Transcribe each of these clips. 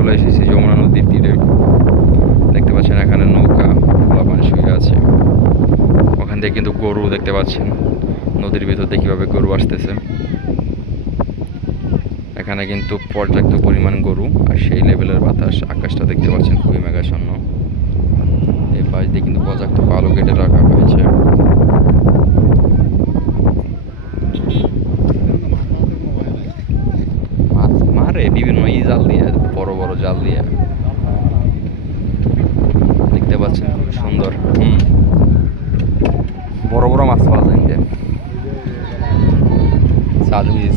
চলে এসেছি যমুনা নদীর তীরে। দেখতে পাচ্ছেন এখানে নৌকা পোলাপান শুয়ে আছে। ওখান থেকে কিন্তু গরু দেখতে পাচ্ছেন, নদীর ভিতর দিয়ে কীভাবে গরু আসতেছে। এখানে কিন্তু পর্যাপ্ত পরিমাণ গরু, আর সেই লেভেলের বাতাস। আকাশটা দেখতে পাচ্ছেন খুবই মেঘাচ্ছন্ন। এই পাশ দিয়ে কিন্তু পর্যাপ্ত পালও কেটে রাখা হয়েছে। মাছ মারে বিভিন্ন জাল দিয়ে, বড় বড় জাল দিয়ে। দেখতে পাচ্ছেন খুব সুন্দর। বড় বড় মাছ পাওয়া যায়।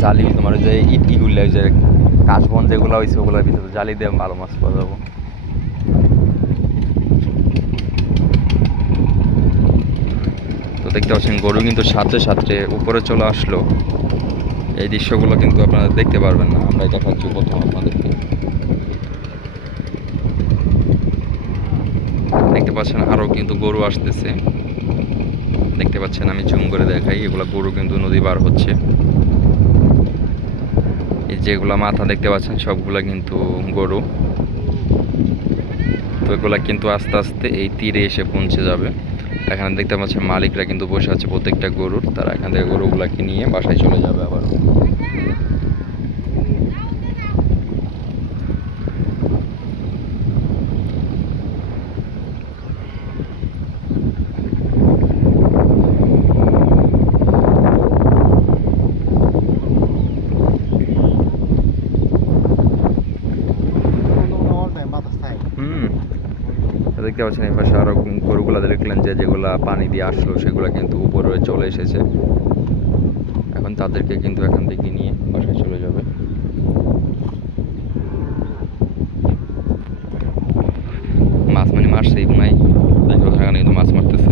জালি তোমার যে ইগুলো যে কাশবন যেগুলো হয়েছে ওগুলোর ভিতরে জালি দিয়ে ভালো মাছ পাওয়া যাবো। তো দেখতে পাচ্ছেন গরু কিন্তু সাথে সাথে উপরে চলে আসলো। এই দৃশ্যগুলো কিন্তু আপনারা দেখতে পারবেন না, আমরাই দেখাচ্ছি প্রথম আপনাদেরকে। দেখতে পাচ্ছেন আরও কিন্তু গরু আসতেছে। দেখতে পাচ্ছেন আমি জুম করে দেখাই, এগুলা গরু কিন্তু নদী পার হচ্ছে। এই যেগুলা মাথা দেখতে পাচ্ছেন সবগুলা কিন্তু গরু। তো এগুলা কিন্তু আস্তে আস্তে এই তীরে এসে পৌঁছে যাবে। এখানে দেখতে পাচ্ছেন মালিকরা কিন্তু বসে আছে প্রত্যেকটা গরুর, তারা এখান থেকে গরুগুলাকে নিয়ে বাসায় চলে যাবে আবার। দেখতে পাচ্ছেন এই পাশে আরো গরুগুলা দেখলেন যেগুলা পানি দিয়ে আসলো সেগুলা কিন্তু উপরে চলে এসেছে। এখন তাদেরকে কিন্তু এখান থেকে নিয়ে বাসায় চলে যাবে। মাছ মানে মারছেই নাই, এখানে কিন্তু মাছ মারতেছে।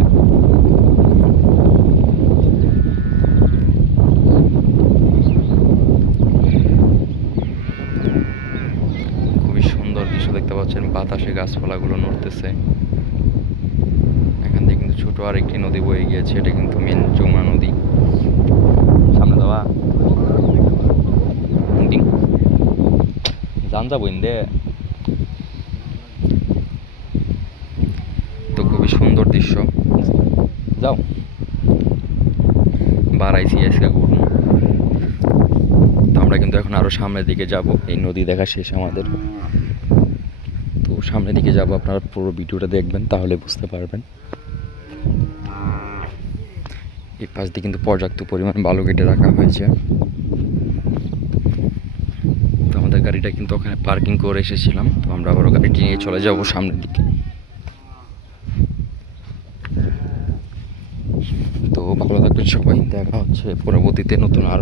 খুবই সুন্দর দৃশ্য দেখতে পাচ্ছেন, বাতাসে গাছপালাগুলো নড়তেছে। এখান থেকে কিন্তু ছোট আর একটি নদী বয়ে গিয়েছে, এটা কিন্তু মেন যমুনা নদী। সামনে দেওয়া জান যাবো ইন্দে। তো খুবই সুন্দর দৃশ্য। যাও বাড়াইছি আজকে ঘুরবো। তো আমরা কিন্তু এখন আরো সামনের দিকে যাব, এই নদী দেখা শেষ আমাদের। তো সামনের দিকে যাব, আপনারা পুরো ভিডিওটা দেখবেন তাহলে বুঝতে পারবেন। এই পাশ দিয়ে কিন্তু পর্যাপ্ত পরিমাণ বালু কেটে রাখা হয়েছে। তো আমাদের গাড়িটা কিন্তু ওখানে পার্কিং করে এসেছিলাম, তো আমরা আবারও গাড়িটি নিয়ে চলে যাব সামনের দিকে। তো ভালো থাকবেন সবাই, দেখা হচ্ছে পরবর্তীতে নতুন আর